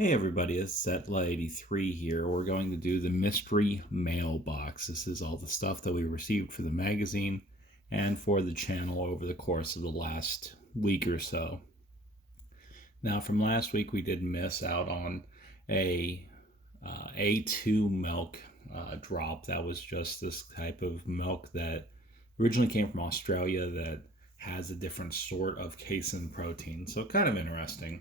Hey everybody, it's Setla83 here. We're going to do the mystery mailbox. This is all the stuff that we received for the magazine and for the channel over the course of the last week or so. Now, from last week, we did miss out on a A2 milk drop. That was just this type of milk that originally came from Australia that has a different sort of casein protein. So kind of interesting.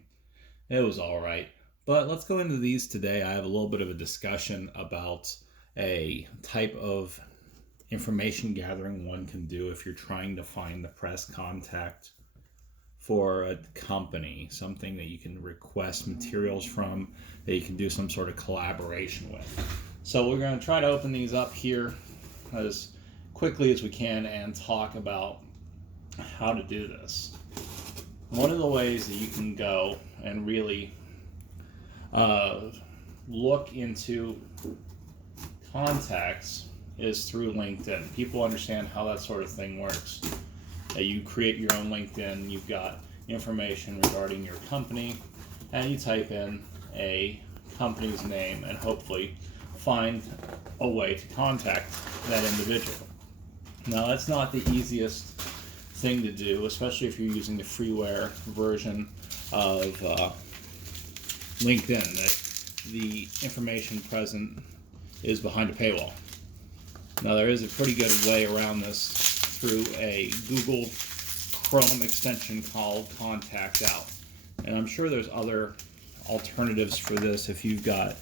It was all right. But let's go into these today. I have a little bit of a discussion about a type of information gathering one can do if you're trying to find the press contact for a company, something that you can request materials from, that you can do some sort of collaboration with. So we're going to try to open these up here as quickly as we can and talk about how to do this. One of the ways that you can go and really look into contacts is through LinkedIn. People understand how that sort of thing works. You create your own LinkedIn, you've got information regarding your company, and you type in a company's name and hopefully find a way to contact that individual. Now, that's not the easiest thing to do, especially if you're using the freeware version of LinkedIn, that the information present is behind a paywall. Now, there is a pretty good way around this through a Google Chrome extension called Contact Out. And I'm sure there's other alternatives for this if you've got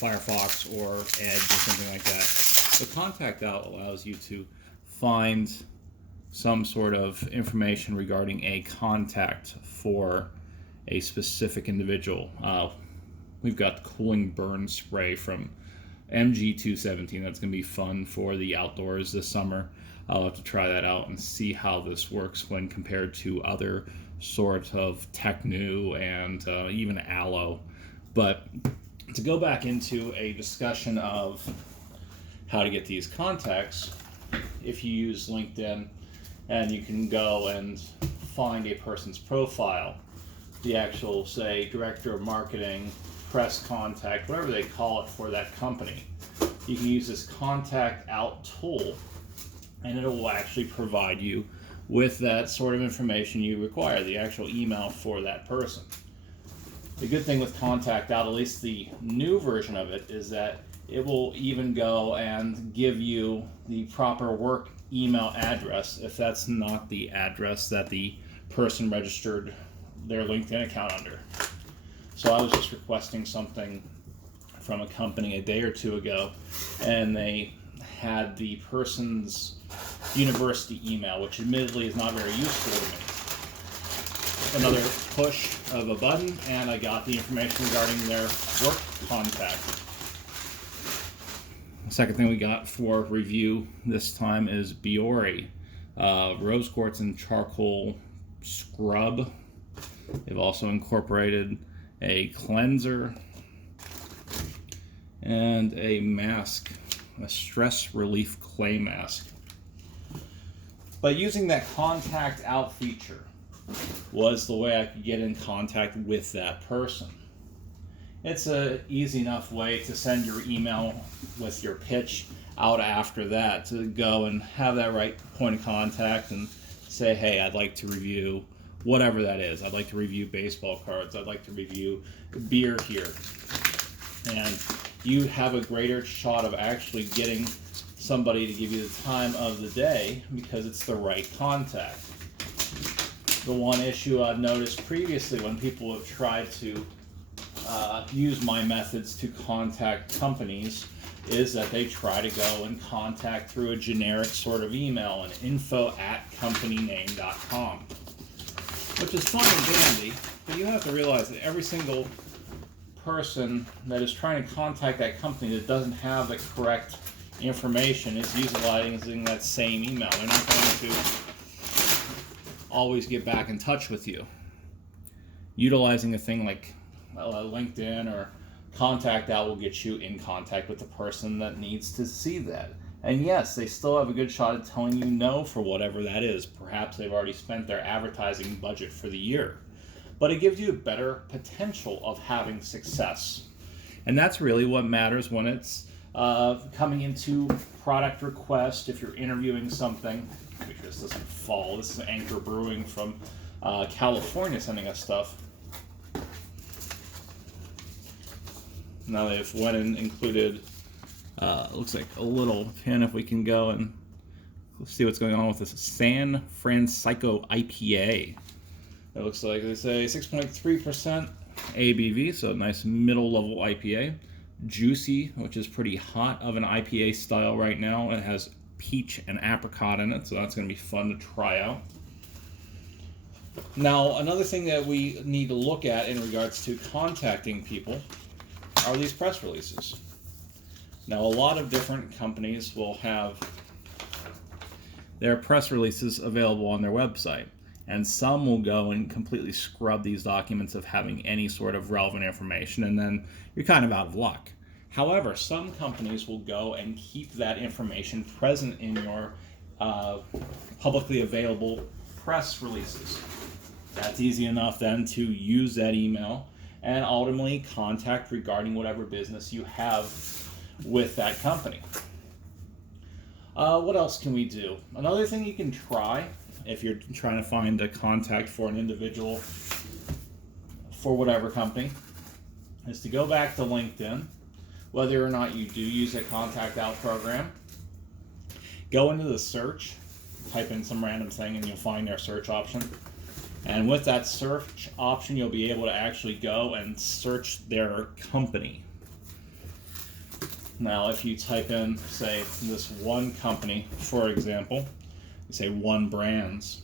Firefox or Edge or something like that. But Contact Out allows you to find some sort of information regarding a contact for a specific individual. We've got the cooling burn spray from MG217. That's going to be fun for the outdoors this summer. I'll have to try that out and see how this works when compared to other sorts of Technu and even Aloe. But to go back into a discussion of how to get these contacts, if you use LinkedIn and you can go and find a person's profile, the actual, say, director of marketing, press contact, whatever they call it for that company, you can use this Contact Out tool and it will actually provide you with that sort of information you require, the actual email for that person. The good thing with Contact Out, at least the new version of it, is that it will even go and give you the proper work email address if that's not the address that the person registered their LinkedIn account under. So I was just requesting something from a company a day or two ago, and they had the person's university email, which admittedly is not very useful to me. Another push of a button, and I got the information regarding their work contact. The second thing we got for review this time is Biore, rose quartz and charcoal scrub. They've also incorporated a cleanser and a mask, a stress relief clay mask. But using that Contact Out feature was the way I could get in contact with that person. It's an easy enough way to send your email with your pitch out after that, to go and have that right point of contact and say, hey, I'd like to review whatever that is. I'd like to review baseball cards. I'd like to review beer here. And you have a greater shot of actually getting somebody to give you the time of the day because it's the right contact. The one issue I've noticed previously when people have tried to use my methods to contact companies is that they try to go and contact through a generic sort of email, an info@companyname.com, which is fun and dandy, but you have to realize that every single person that is trying to contact that company that doesn't have the correct information is utilizing that same email. They're not going to always get back in touch with you. Utilizing a thing like LinkedIn or Contact Out will get you in contact with the person that needs to see that. And yes, they still have a good shot at telling you no for whatever that is. Perhaps they've already spent their advertising budget for the year. but it gives you a better potential of having success. And that's really what matters when it's coming into product request. If you're interviewing something, make sure this doesn't fall. This is Anchor Brewing from California sending us stuff. Now they've went and included, looks like a little pin if we can go and see what's going on with this San Francisco IPA. It looks like they say 6.3% ABV, so a nice middle level IPA. Juicy, which is pretty hot of an IPA style right now. It has peach and apricot in it, so that's going to be fun to try out. Now, another thing that we need to look at in regards to contacting people are these press releases. Now, a lot of different companies will have their press releases available on their website, and some will go and completely scrub these documents of having any sort of relevant information, and then you're kind of out of luck. However, some companies will go and keep that information present in your publicly available press releases. That's easy enough then to use that email and ultimately contact regarding whatever business you have with that company. What else can we do? Another thing you can try if you're trying to find a contact for an individual for whatever company is to go back to LinkedIn, whether or not you do use a contact out program. Go into the search, type in some random thing, and you'll find their search option. And with that search option, you'll be able to actually go and search their company. Now, if you type in, say, this one company, for example, you say One Brands,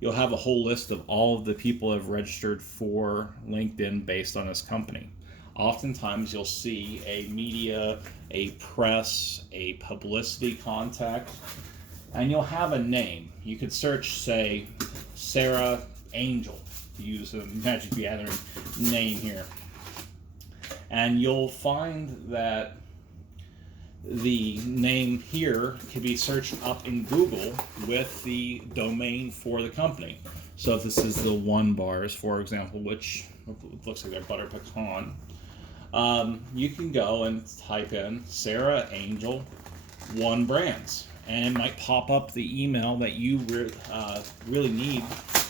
you'll have a whole list of all of the people who have registered for LinkedIn based on this company. Oftentimes, you'll see a media, a press, a publicity contact, and you'll have a name. You could search, say, Sarah Angel, to use a Magic the Gathering name here. And you'll find that the name here can be searched up in Google with the domain for the company. So if this is the One Bars, for example, which looks like they're butter pecan, you can go and type in Sarah Angel One Brands, and it might pop up the email that you really need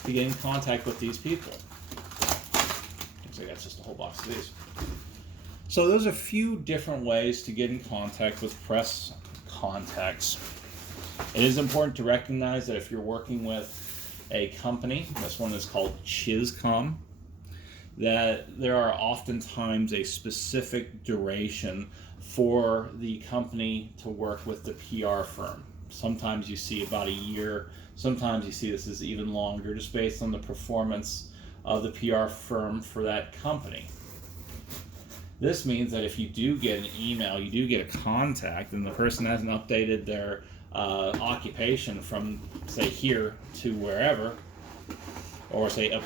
to get in contact with these people. Looks like that's just a whole box of these. So there's a few different ways to get in contact with press contacts. It is important to recognize that if you're working with a company, this one is called Chizcom, that there are oftentimes a specific duration for the company to work with the PR firm. Sometimes you see about a year, sometimes you see this is even longer, just based on the performance of the PR firm for that company. This means that if you do get an email, you do get a contact, and the person hasn't updated their occupation from, say, here to wherever, or say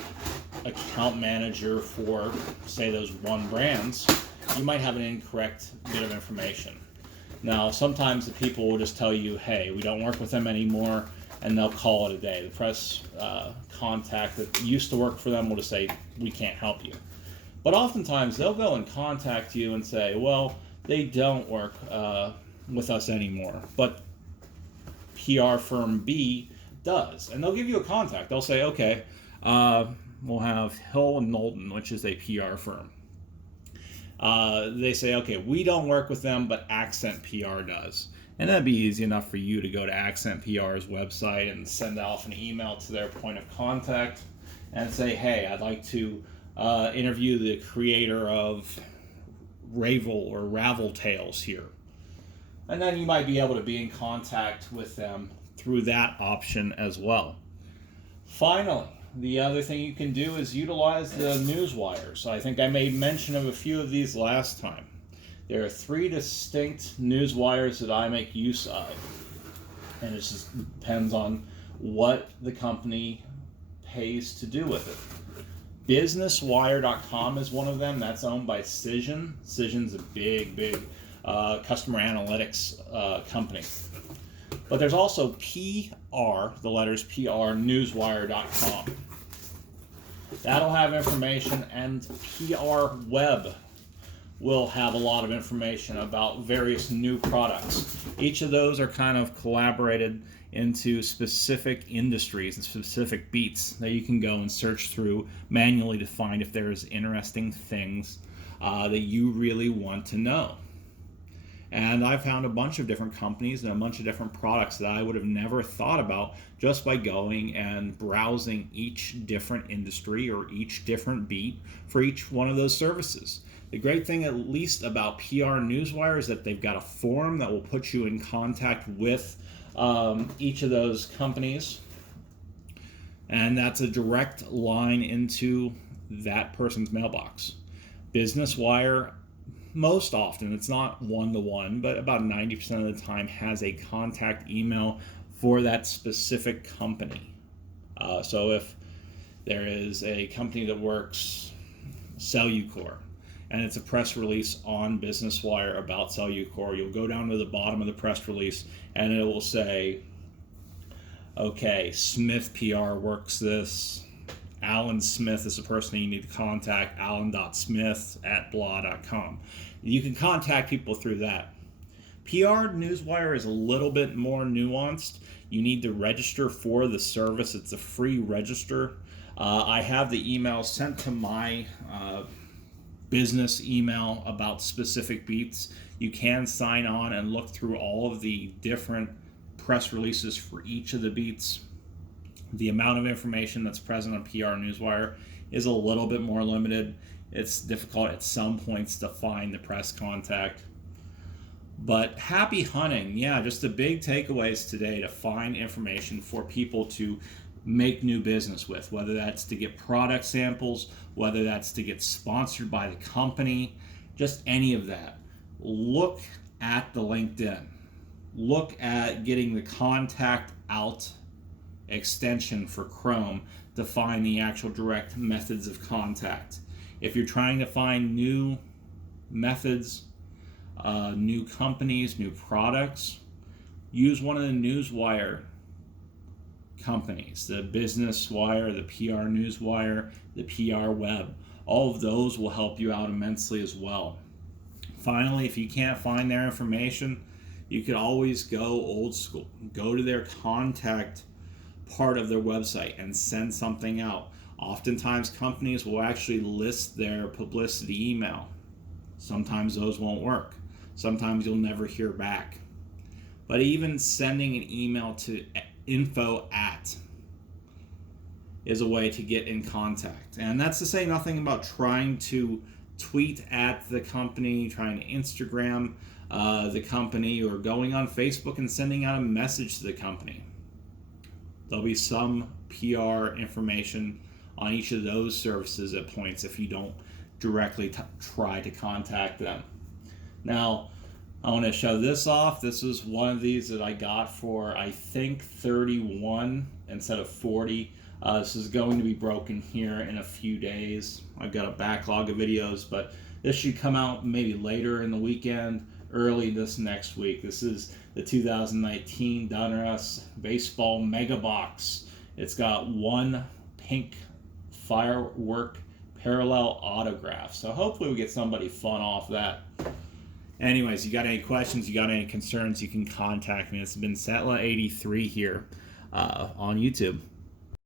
account manager for, say, those One Brands, you might have an incorrect bit of information. Now, sometimes the people will just tell you, hey, we don't work with them anymore, and they'll call it a day. The press contact that used to work for them will just say, we can't help you. But oftentimes they'll go and contact you and say, well, they don't work with us anymore, but PR firm B does. And they'll give you a contact. They'll say, okay, we'll have Hill and Knowlton, which is a PR firm. They say, okay, we don't work with them, but Accent PR does. And that'd be easy enough for you to go to Accent PR's website and send off an email to their point of contact and say, hey, I'd like to interview the creator of Ravel Tales here. And then you might be able to be in contact with them through that option as well. Finally, the other thing you can do is utilize the newswires. I think I made mention of a few of these last time. There are 3 distinct newswires that I make use of. And it just depends on what the company pays to do with it. BusinessWire.com is one of them. That's owned by Cision. Cision's a big customer analytics company. But there's also PR, the letters PR, newswire.com. That'll have information, and PR Web will have a lot of information about various new products. Each of those are kind of collaborated into specific industries and specific beats that you can go and search through manually to find if there's interesting things that you really want to know. And I found a bunch of different companies and a bunch of different products that I would have never thought about just by going and browsing each different industry or each different beat for each one of those services. The great thing, at least about PR Newswire, is that they've got a forum that will put you in contact with each of those companies. And that's a direct line into that person's mailbox. Business Wire, most often, it's not one-to-one, but about 90% of the time has a contact email for that specific company. So if there is a company that works Cellucor, and it's a press release on Business Wire about Cellucor, you'll go down to the bottom of the press release and it will say, okay, Smith PR works this. Alan Smith is the person you need to contact, alan.smith@blah.com. You can contact people through that. PR Newswire is a little bit more nuanced. You need to register for the service. It's a free register. I have the email sent to my business email about specific beats. You can sign on and look through all of the different press releases for each of the beats. The amount of information that's present on PR Newswire is a little bit more limited. It's difficult at some points to find the press contact. But happy hunting. Yeah, just the big takeaways today: to find information for people to make new business with, whether that's to get product samples, whether that's to get sponsored by the company, just any of that. Look at the LinkedIn. Look at getting the contact out extension for Chrome to find the actual direct methods of contact. If you're trying to find new methods, new companies, new products, use one of the Newswire companies, the Business Wire, the PR Newswire, the PR Web. All of those will help you out immensely as well. Finally, if you can't find their information, you could always go old school. Go to their contact part of their website and send something out. Oftentimes companies will actually list their publicity email. Sometimes those won't work. Sometimes you'll never hear back. But even sending an email to info@ is a way to get in contact. And that's to say nothing about trying to tweet at the company, trying to Instagram the company, or going on Facebook and sending out a message to the company. There'll be some PR information on each of those services at points if you don't directly try to contact them. Now, I want to show this off. This is one of these that I got for, I think, $31 instead of $40. This is going to be broken here in a few days. I've got a backlog of videos, but this should come out maybe later in the weekend, early this next week. This is the 2019 Donruss Baseball Mega Box. It's got one pink firework parallel autograph. So hopefully we get somebody fun off that. Anyways, you got any questions, you got any concerns, you can contact me. It's been Setla83 here on YouTube.